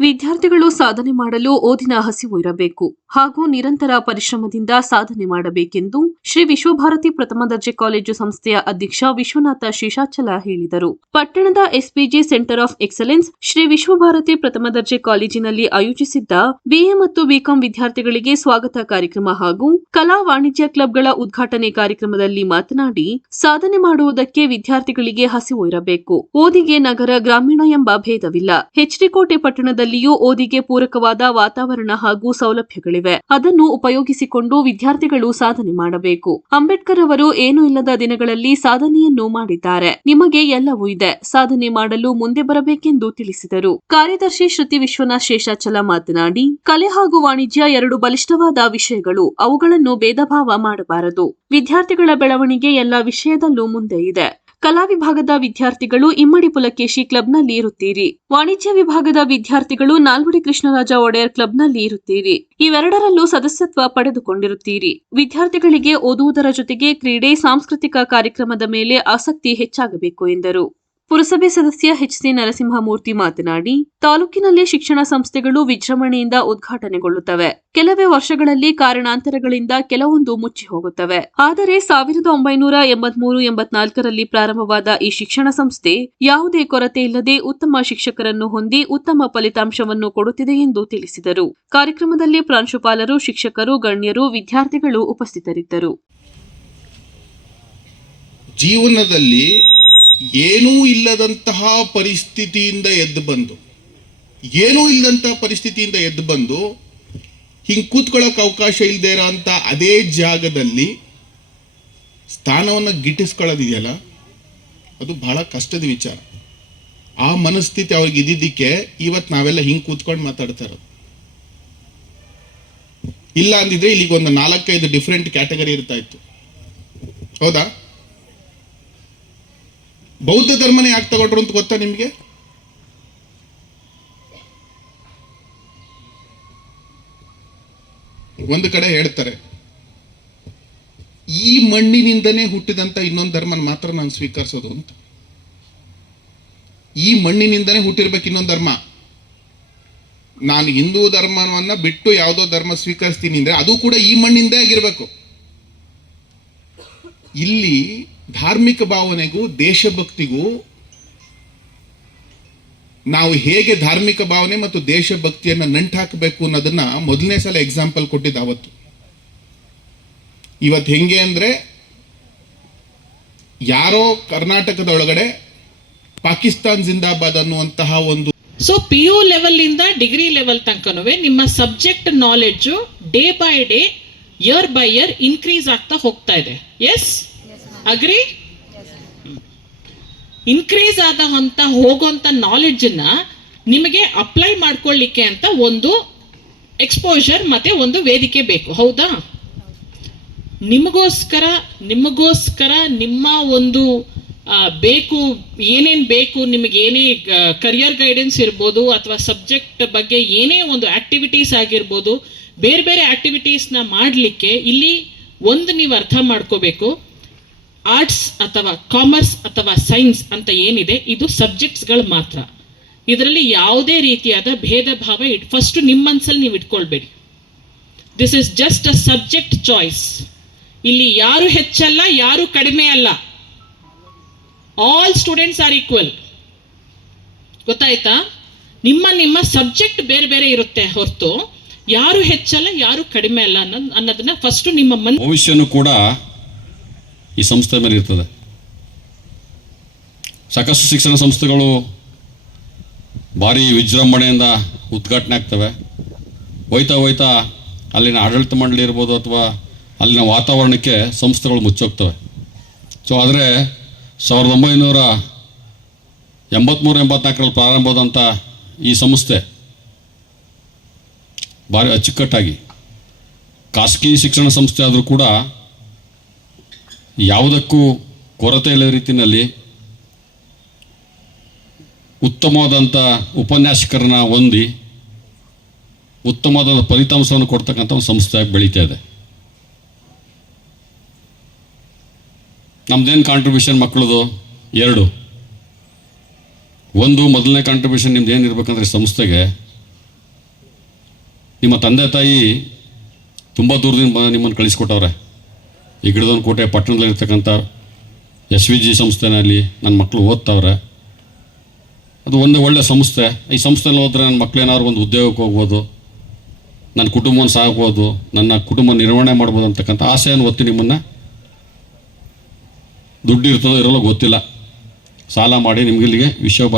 ವಿದ್ಯಾರ್ಥಿಗಳು ಸಾಧನೆ ಮಾಡಲು ಓದಿನ ಹಸಿವು ಇರಬೇಕು ಹಾಗೂ ನಿರಂತರ ಪರಿಶ್ರಮದಿಂದ ಸಾಧನೆ ಮಾಡಬೇಕೆಂದು ಶ್ರೀ ವಿಶ್ವಭಾರತಿ ಪ್ರಥಮ ದರ್ಜೆ ಕಾಲೇಜು ಸಂಸ್ಥೆಯ ಅಧ್ಯಕ್ಷ ವಿಶ್ವನಾಥ ಶೇಷಾಚಲ ಹೇಳಿದರು. ಪಟ್ಟಣದ SPG centre of excellence Shri Vishwabharati ಪ್ರಥಮ ದರ್ಜೆ ಕಾಲೇಜಿನಲ್ಲಿ ಆಯೋಜಿಸಿದ್ದ ಬಿಎ ಮತ್ತು ಬಿಕಾಂ ವಿದ್ಯಾರ್ಥಿಗಳಿಗೆ ಸ್ವಾಗತ ಕಾರ್ಯಕ್ರಮ ಹಾಗೂ ಕಲಾ ವಾಣಿಜ್ಯ ಕ್ಲಬ್ಗಳ ಉದ್ಘಾಟನೆ ಕಾರ್ಯಕ್ರಮದಲ್ಲಿ ಮಾತನಾಡಿ, ಸಾಧನೆ ಮಾಡುವುದಕ್ಕೆ ವಿದ್ಯಾರ್ಥಿಗಳಿಗೆ ಹಸಿವು ಇರಬೇಕು. ಓದಿಗೆ ನಗರ ಗ್ರಾಮೀಣ ಎಂಬ ಭೇದವಿಲ್ಲ. ಎಚ್ಡಿಕೋಟೆ ಪಟ್ಟಣದಲ್ಲಿಯೂ ಓದಿಗೆ ಪೂರಕವಾದ ವಾತಾವರಣ ಹಾಗೂ ಸೌಲಭ್ಯಗಳಿವೆ. ಅದನ್ನು ಉಪಯೋಗಿಸಿಕೊಂಡು ವಿದ್ಯಾರ್ಥಿಗಳು ಸಾಧನೆ ಮಾಡಬೇಕು. ಅಂಬೇಡ್ಕರ್ ಅವರು ಏನೂ ಇಲ್ಲದ ದಿನಗಳಲ್ಲಿ ಸಾಧನೆಯನ್ನು ಮಾಡಿದ್ದಾರೆ. ನಿಮಗೆ ಎಲ್ಲವೂ ಇದೆ, ಸಾಧನೆ ಮಾಡಲು ಮುಂದೆ ಬರಬೇಕೆಂದು ತಿಳಿಸಿದರು. ಕಾರ್ಯದರ್ಶಿ ಶ್ರುತಿ ವಿಶ್ವನಾಥ್ ಶೇಷಾಚಲ ಮಾತನಾಡಿ, ಕಲೆ ಹಾಗೂ ವಾಣಿಜ್ಯ ಎರಡು ಬಲಿಷ್ಠವಾದ ವಿಷಯಗಳು. ಅವುಗಳನ್ನು ಭೇದಭಾವ ಮಾಡಬಾರದು. ವಿದ್ಯಾರ್ಥಿಗಳ ಬೆಳವಣಿಗೆ ಎಲ್ಲ ವಿಷಯದಲ್ಲೂ ಮುಂದೆ ಇದೆ. ಕಲಾ ವಿಭಾಗದ ವಿದ್ಯಾರ್ಥಿಗಳು ಇಮ್ಮಡಿ ಪುಲಕೇಶಿ ಕ್ಲಬ್ನಲ್ಲಿ ಇರುತ್ತೀರಿ. ವಾಣಿಜ್ಯ ವಿಭಾಗದ ವಿದ್ಯಾರ್ಥಿಗಳು ನಾಲ್ವಡಿ ಕೃಷ್ಣರಾಜ ಒಡೆಯರ್ ಕ್ಲಬ್ನಲ್ಲಿ ಇರುತ್ತೀರಿ. ಇವೆರಡರಲ್ಲೂ ಸದಸ್ಯತ್ವ ಪಡೆದುಕೊಂಡಿರುತ್ತೀರಿ. ವಿದ್ಯಾರ್ಥಿಗಳಿಗೆ ಓದುವುದರ ಜೊತೆಗೆ ಕ್ರೀಡೆ, ಸಾಂಸ್ಕೃತಿಕ ಕಾರ್ಯಕ್ರಮದ ಮೇಲೆ ಆಸಕ್ತಿ ಹೆಚ್ಚಾಗಬೇಕು ಎಂದರು. ಪುರಸಭೆ ಸದಸ್ಯ ಎಚ್ಸಿ ನರಸಿಂಹಮೂರ್ತಿ ಮಾತನಾಡಿ, ತಾಲೂಕಿನಲ್ಲಿ ಶಿಕ್ಷಣ ಸಂಸ್ಥೆಗಳು ವಿಜೃಂಭಣೆಯಿಂದ ಉದ್ಘಾಟನೆಗೊಳ್ಳುತ್ತವೆ. ಕೆಲವೇ ವರ್ಷಗಳಲ್ಲಿ ಕಾರಣಾಂತರಗಳಿಂದ ಕೆಲವೊಂದು ಮುಚ್ಚಿ ಹೋಗುತ್ತವೆ. ಆದರೆ 1983-84ರಲ್ಲಿ ಪ್ರಾರಂಭವಾದ ಈ ಶಿಕ್ಷಣ ಸಂಸ್ಥೆ ಯಾವುದೇ ಕೊರತೆ ಇಲ್ಲದೆ ಉತ್ತಮ ಶಿಕ್ಷಕರನ್ನು ಹೊಂದಿ ಉತ್ತಮ ಫಲಿತಾಂಶವನ್ನು ಕೊಡುತ್ತಿದೆ ಎಂದು ತಿಳಿಸಿದರು. ಕಾರ್ಯಕ್ರಮದಲ್ಲಿ ಪ್ರಾಂಶುಪಾಲರು, ಶಿಕ್ಷಕರು, ಗಣ್ಯರು, ವಿದ್ಯಾರ್ಥಿಗಳು ಉಪಸ್ಥಿತರಿದ್ದರು. ಜೀವನದಲ್ಲಿ ಏನೂ ಇಲ್ಲದಂತಹ ಪರಿಸ್ಥಿತಿಯಿಂದ ಎದ್ದು ಬಂದು ಹಿಂಗೆ ಕೂತ್ಕೊಳ್ಳೋಕೆ ಅವಕಾಶ ಇಲ್ಲದೆ ಇರೋ ಅಂಥ ಅದೇ ಜಾಗದಲ್ಲಿ ಸ್ಥಾನವನ್ನು ಗಿಟ್ಟಿಸ್ಕೊಳ್ಳೋದಿದೆಯಲ್ಲ, ಅದು ಬಹಳ ಕಷ್ಟದ ವಿಚಾರ. ಆ ಮನಸ್ಥಿತಿ ಅವ್ರಿಗೆ ಇದ್ದಿದ್ದಕ್ಕೆ ಇವತ್ತು ನಾವೆಲ್ಲ ಹಿಂಗೆ ಕೂತ್ಕೊಂಡು ಮಾತಾಡ್ತಾ ಇರೋದು. ಇಲ್ಲ ಅಂದಿದ್ರೆ ಇಲ್ಲಿಗೊಂದು 4-5 ಡಿಫ್ರೆಂಟ್ ಕ್ಯಾಟಗರಿ ಇರ್ತಾ ಇತ್ತು. ಹೌದಾ? ಬೌದ್ಧ ಧರ್ಮನೇ ಯಾಕೆ ತಗೊಂಡ್ರು ಅಂತ ಗೊತ್ತಾ ನಿಮಗೆ? ಒಂದು ಕಡೆ ಹೇಳ್ತಾರೆ, ಈ ಮಣ್ಣಿನಿಂದನೇ ಹುಟ್ಟಿದಂತ ಇನ್ನೊಂದು ಧರ್ಮನ ಮಾತ್ರ ನಾನು ಸ್ವೀಕರಿಸೋದು ಅಂತ. ಈ ಮಣ್ಣಿನಿಂದನೇ ಹುಟ್ಟಿರ್ಬೇಕು ಇನ್ನೊಂದು ಧರ್ಮ. ನಾನು ಹಿಂದೂ ಧರ್ಮವನ್ನ ಬಿಟ್ಟು ಯಾವುದೋ ಧರ್ಮ ಸ್ವೀಕರಿಸ್ತೀನಿ ಅಂದ್ರೆ ಅದು ಕೂಡ ಈ ಮಣ್ಣಿಂದೇ ಆಗಿರ್ಬೇಕು. ಇಲ್ಲಿ ಧಾರ್ಮಿಕ ಭಾವನೆಗೂ ದೇಶಭಕ್ತಿಗೂ ನಾವು ಹೇಗೆ ಧಾರ್ಮಿಕ ಭಾವನೆ ಮತ್ತು ದೇಶಭಕ್ತಿಯನ್ನು ನಂಟು ಹಾಕಬೇಕು ಅನ್ನೋದನ್ನ ಮೊದಲನೇ ಸಲ ಎಕ್ಸಾಂಪಲ್ ಕೊಟ್ಟಿದ್ದು ಅವತ್ತು. ಇವತ್ತು ಹೆಂಗೆ ಅಂದ್ರೆ, ಯಾರೋ ಕರ್ನಾಟಕದ ಒಳಗಡೆ ಪಾಕಿಸ್ತಾನ್ ಜಿಂದಾಬಾದ್ ಅನ್ನುವಂತಹ ಒಂದು PU ಲೆವೆಲ್ ಇಂದ ಡಿಗ್ರಿ ಲೆವೆಲ್ ತನಕನೂ ನಿಮ್ಮ subject knowledge day by day, year by year increase ಆಗ್ತಾ ಹೋಗ್ತಾ ಇದೆ. S, agri? ಇನ್ಕ್ರೀಸ್ ಆದಂತ ಹೋಗುವಂತ ನಾಲೆಡ್ಜನ್ನ ನಿಮಗೆ ಅಪ್ಲೈ ಮಾಡ್ಕೊಳ್ಳಿಕ್ಕೆ ಅಂತ ಒಂದು ಎಕ್ಸ್ಪೋಜರ್ ಮತ್ತೆ ಒಂದು ವೇದಿಕೆ ಬೇಕು. ಹೌದಾ? ನಿಮಗೋಸ್ಕರ ನಿಮ್ಮ ಒಂದು ಬೇಕು, ಏನೇನು ಬೇಕು ನಿಮಗೆ, ಏನೇ ಕರಿಯರ್ ಗೈಡೆನ್ಸ್ ಇರ್ಬೋದು ಅಥವಾ ಸಬ್ಜೆಕ್ಟ್ ಬಗ್ಗೆ ಏನೇ ಒಂದು ಆಕ್ಟಿವಿಟೀಸ್ ಆಗಿರ್ಬೋದು, ಬೇರೆ ಬೇರೆ ಆಕ್ಟಿವಿಟೀಸ್ನ ಮಾಡಲಿಕ್ಕೆ ಇಲ್ಲಿ ಒಂದು ನೀವು ಅರ್ಥ ಮಾಡ್ಕೋಬೇಕು. ಆರ್ಟ್ಸ್ ಅಥವಾ ಕಾಮರ್ಸ್ ಅಥವಾ ಸೈನ್ಸ್ ಅಂತ ಏನಿದೆ, ಇದು ಸಬ್ಜೆಕ್ಟ್ಸ್ಗಳು ಮಾತ್ರ. ಇದರಲ್ಲಿ ಯಾವುದೇ ರೀತಿಯಾದ ಭೇದ ಭಾವ ಫಸ್ಟ್ ನಿಮ್ಮ ಮನಸ್ಸಲ್ಲಿ ನೀವು ಇಟ್ಕೊಳ್ಬೇಡಿ. This is just a subject choice. ಇಲ್ಲಿ ಯಾರು ಹೆಚ್ಚಲ್ಲ, ಯಾರು ಕಡಿಮೆ ಅಲ್ಲ. All students are equal. ಗೊತ್ತಾಯ್ತಾ? ನಿಮ್ಮ ಸಬ್ಜೆಕ್ಟ್ ಬೇರೆ ಬೇರೆ ಇರುತ್ತೆ ಹೊರತು ಯಾರು ಹೆಚ್ಚಲ್ಲ, ಯಾರು ಕಡಿಮೆ ಅಲ್ಲ ಅನ್ನೋದನ್ನ ಫಸ್ಟ್ ನಿಮ್ಮ ಭವಿಷ್ಯನೂ ಕೂಡ ಈ ಸಂಸ್ಥೆ ಮೇಲೆ ಇರ್ತದೆ. ಸಾಕಷ್ಟು ಶಿಕ್ಷಣ ಸಂಸ್ಥೆಗಳು ಭಾರಿ ವಿಜೃಂಭಣೆಯಿಂದ ಉದ್ಘಾಟನೆ ಆಗ್ತವೆ. ಹೋಯ್ತಾ ಅಲ್ಲಿನ ಆಡಳಿತ ಮಂಡಳಿ ಇರ್ಬೋದು ಅಥವಾ ಅಲ್ಲಿನ ವಾತಾವರಣಕ್ಕೆ ಸಂಸ್ಥೆಗಳು ಮುಚ್ಚೋಗ್ತವೆ. ಆದರೆ 1983-84ರಲ್ಲಿ ಪ್ರಾರಂಭವಾದಂಥ ಈ ಸಂಸ್ಥೆ ಭಾರಿ ಅಚ್ಚುಕಟ್ಟಾಗಿ ಖಾಸಗಿ ಶಿಕ್ಷಣ ಸಂಸ್ಥೆ ಆದರೂ ಕೂಡ ಯಾವುದಕ್ಕೂ ಕೊರತೆ ಇಲ್ಲದ ರೀತಿಯಲ್ಲಿ ಉತ್ತಮವಾದಂಥ ಉಪನ್ಯಾಸಕರನ್ನ ಹೊಂದಿ ಉತ್ತಮವಾದ ಫಲಿತಾಂಶವನ್ನು ಕೊಡ್ತಕ್ಕಂಥ ಒಂದು ಸಂಸ್ಥೆಯಾಗಿ ಬೆಳೀತಾ ಇದೆ. ನಮ್ದೇನು ಕಾಂಟ್ರಿಬ್ಯೂಷನ್ ಮಕ್ಕಳದು? 2. ಒಂದು, ಮೊದಲನೇ ಕಾಂಟ್ರಿಬ್ಯೂಷನ್ ನಿಮ್ದು ಏನಿರ್ಬೇಕಂದ್ರೆ ಸಂಸ್ಥೆಗೆ ನಿಮ್ಮ ತಂದೆ ತಾಯಿ ತುಂಬ ದೂರದಿಂದ ನಿಮ್ಮನ್ನು ಕಳಿಸ್ಕೊಟ್ಟವ್ರೆ. ಈ ಗಿಡದೊಂದು ಪಟ್ಟಣದಲ್ಲಿರ್ತಕ್ಕಂಥ SVG ಸಂಸ್ಥೆನಲ್ಲಿ ನನ್ನ ಮಕ್ಕಳು ಓದ್ತಾವ್ರೆ. ಅದು ಒಂದು ಒಳ್ಳೆಯ ಸಂಸ್ಥೆ. ಈ ಸಂಸ್ಥೆಯಲ್ಲಿ ಹೋದರೆ ನನ್ನ ಮಕ್ಕಳೇನಾದ್ರು ಒಂದು ಉದ್ಯೋಗಕ್ಕೆ ಹೋಗ್ಬೋದು, ನನ್ನ ಕುಟುಂಬವನ್ನು ಸಾಕ್ಬೋದು, ನನ್ನ ಕುಟುಂಬ ನಿರ್ವಹಣೆ ಮಾಡ್ಬೋದು ಅಂತಕ್ಕಂಥ ಆಸೆಯನ್ನು ಒತ್ತಿ ನಿಮ್ಮನ್ನು, ದುಡ್ಡು ಇರ್ತದೋ ಇರೋಲ್ಲ ಗೊತ್ತಿಲ್ಲ, ಸಾಲ ಮಾಡಿ ನಿಮಗಿಲ್ಲಿಗೆ ವಿಶ್ವ